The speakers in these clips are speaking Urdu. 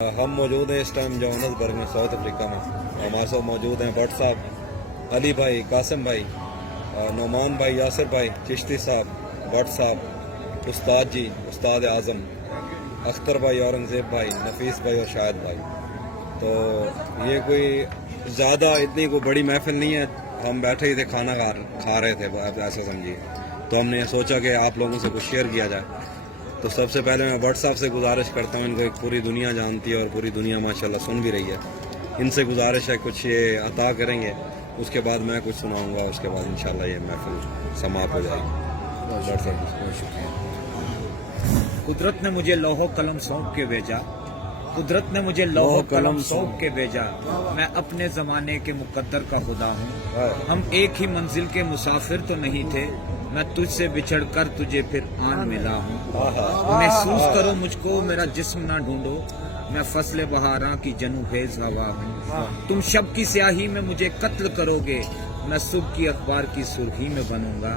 ہم موجود ہیں اس ٹائم جوہانسبرگ میں، ساؤتھ افریقہ میں. ہمارے ساتھ موجود ہیں بٹ صاحب، علی بھائی، قاسم بھائی، نعمان بھائی، یاسر بھائی، چشتی صاحب، بٹ صاحب، استاد جی، استاد اعظم، اختر بھائی، اورنگزیب بھائی، نفیس بھائی اور شاہد بھائی. تو یہ کوئی زیادہ اتنی کوئی بڑی محفل نہیں ہے. ہم بیٹھے ہی تھے، کھانا کھا رہے تھے، آپ ایسا سمجھیے. تو ہم نے سوچا کہ آپ لوگوں سے کچھ شیئر کیا جائے. تو سب سے پہلے میں بٹ صاحب سے گزارش کرتا ہوں، ان کو ایک پوری دنیا جانتی ہے اور پوری دنیا ماشاءاللہ سن بھی رہی ہے. ان سے گزارش ہے کچھ یہ عطا کریں گے، اس کے بعد میں کچھ سناؤں گا، اس کے بعد انشاءاللہ یہ محفل سماعت ہو جائے گی. بٹ صاحب بہت شکریہ. قدرت نے مجھے لوح و قلم سونپ کے بھیجا، قدرت نے مجھے لوح و قلم سونپ کے بھیجا. میں اپنے زمانے کے مقدر کا خدا ہوں. ہم ایک ہی منزل کے مسافر تو نہیں تھے، میں تجھ سے بچھڑ کر تجھے پھر آن ملا ہوں. محسوس کرو مجھ کو، میرا جسم نہ ڈھونڈو، میں فصل بہاراں کی جنو خیز ہوا ہوں. تم شب کی سیاہی میں مجھے قتل کرو گے، میں صبح کی اخبار کی سرخی میں بنوں گا.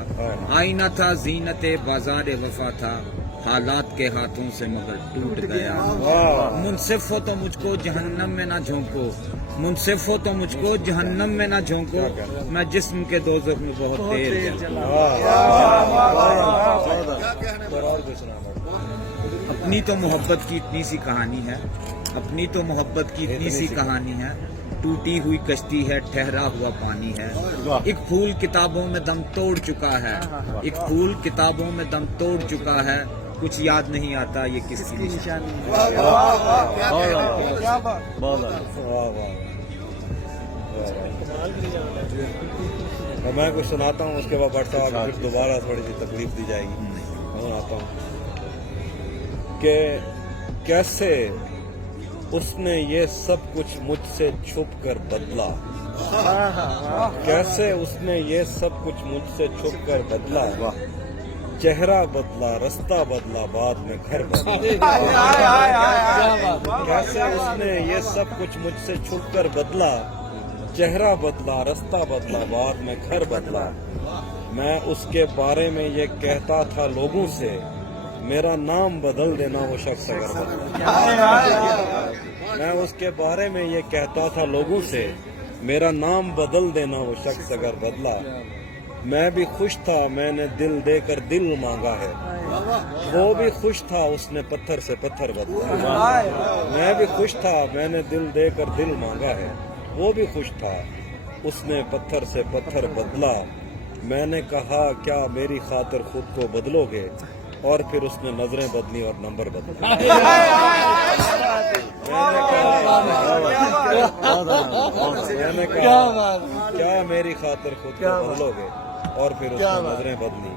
آئینہ تھا، زینت بازار وفا تھا، حالات کے ہاتھوں سے مگر ٹوٹ گیا. منصف ہو تو مجھ کو جہنم میں نہ جھونکو، منصف ہو تو مجھ کو جہنم میں نہ جھونکو، میں جسم کے دوزخ میں بہت دیر اپنی تو محبت کی اتنی سی کہانی ہے، اپنی تو محبت کی اتنی سی کہانی ہے. ٹوٹی ہوئی کشتی ہے، ٹھہرا ہوا پانی ہے. ایک پھول کتابوں میں دم توڑ چکا ہے، ایک پھول کتابوں میں دم توڑ چکا ہے. کچھ یاد نہیں آتا یہ کس کی نشانی ہے. میں کچھ سناتا ہوں، اس کے بعد بٹ صاحب پھر دوبارہ تھوڑی سی تکلیف دی جائے گی. میں سناتا ہوں کہ کیسے اس نے یہ سب کچھ مجھ سے چھپ کر بدلا، کیسے اس نے یہ سب کچھ مجھ سے چھپ کر بدلا. چہرہ بدلا، رستہ بدلا، بعد میں گھر بدلا. کیسے اس نے یہ سب کچھ مجھ سے چھپ کر بدلا، چہرہ بدلا، رستہ بدلا، بعد میں گھر بدلا. میں اس کے بارے میں یہ کہتا تھا لوگوں سے، میرا نام بدل دینا وہ شخص اگر بدلا. میں اس کے بارے میں یہ کہتا تھا لوگوں سے، میرا نام بدل دینا وہ شخص اگر بدلا. میں بھی خوش تھا، میں نے دل دے کر دل مانگا ہے، وہ بھی خوش تھا، اس نے پتھر سے پتھر بدلا. میں بھی خوش تھا، میں نے دل دے کر دل مانگا ہے، وہ بھی خوش تھا، اس نے پتھر سے پتھر بدلا. میں نے کہا کیا میری خاطر خود کو بدلو گے، اور پھر اس نے نظریں بدلی اور نمبر بدلا. میں نے کہا کیا میری خاطر خود کو بدلو گے، اور پھر اس نے نظریں بدلی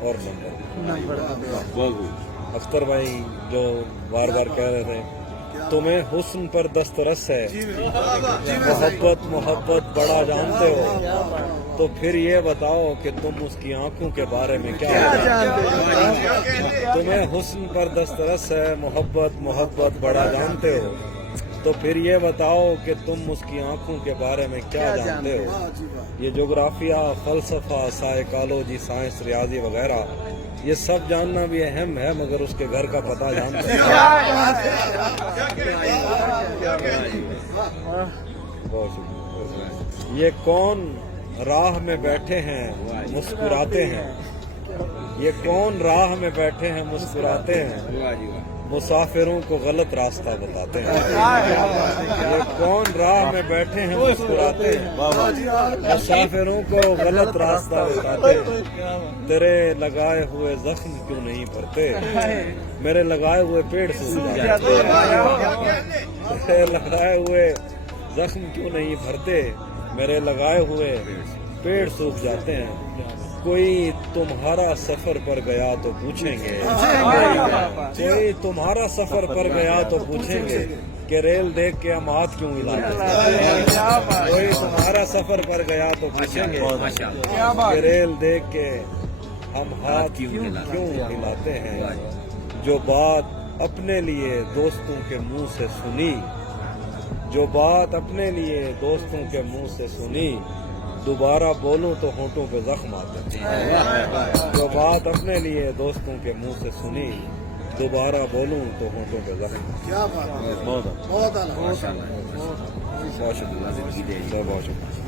اور نمبر بدلا. اختر بھائی جو بار بار کہہ رہے تھے تمہیں حسن پر دسترس ہے، محبت محبت بڑا جانتے ہو، تو پھر یہ بتاؤ کہ تم اس کی آنکھوں کے بارے میں کیا جانتے ہو. تمہیں حسن پر دسترس ہے، محبت محبت بڑا جانتے ہو، تو پھر یہ بتاؤ کہ تم اس کی آنکھوں کے بارے میں کیا جانتے ہو. یہ جغرافیہ، فلسفہ، سائیکالوجی، سائنس، ریاضی وغیرہ یہ سب جاننا بھی اہم ہے، مگر اس کے گھر کا پتہ جانتے ہیں. یہ کون راہ میں بیٹھے ہیں مسکراتے ہیں، یہ کون راہ میں بیٹھے ہیں مسکراتے ہیں، مسافروں کو غلط راستہ بتاتے ہیں. یہ کون راہ میں بیٹھے ہیں مسکراتے ہیں، مسافروں کو غلط راستہ بتاتے ہیں. تیرے لگائے ہوئے زخم کیوں نہیں بھرتے، میرے لگائے ہوئے پیڑ سوکھ جاتے ہیں. تیرے لگائے ہوئے زخم کیوں نہیں بھرتے، میرے لگائے ہوئے پیڑ سوکھ جاتے ہیں. کوئی تمہارا سفر پر گیا تو پوچھیں گے، کوئی تمہارا سفر پر گیا تو پوچھیں گے کہ ریل دیکھ کے ہم ہاتھ کیوں ہلاتے ہیں. کوئی تمہارا سفر پر گیا تو پوچھیں گے کہ ریل دیکھ کے ہم ہاتھ کیوں ہلاتے ہیں. جو بات اپنے لیے دوستوں کے منہ سے سنی، جو بات اپنے لیے دوستوں کے منہ سے سنی، دوبارہ بولوں تو ہونٹوں پہ زخم آتے ہیں. جو بات اپنے لیے دوستوں کے منہ سے سنی، دوبارہ بولوں تو ہونٹوں پہ زخم. کیا بات ہے، بہت بہت اعلیٰ. ماشاء اللہ بہت شکریہ. زندگی دے. بہت شکریہ.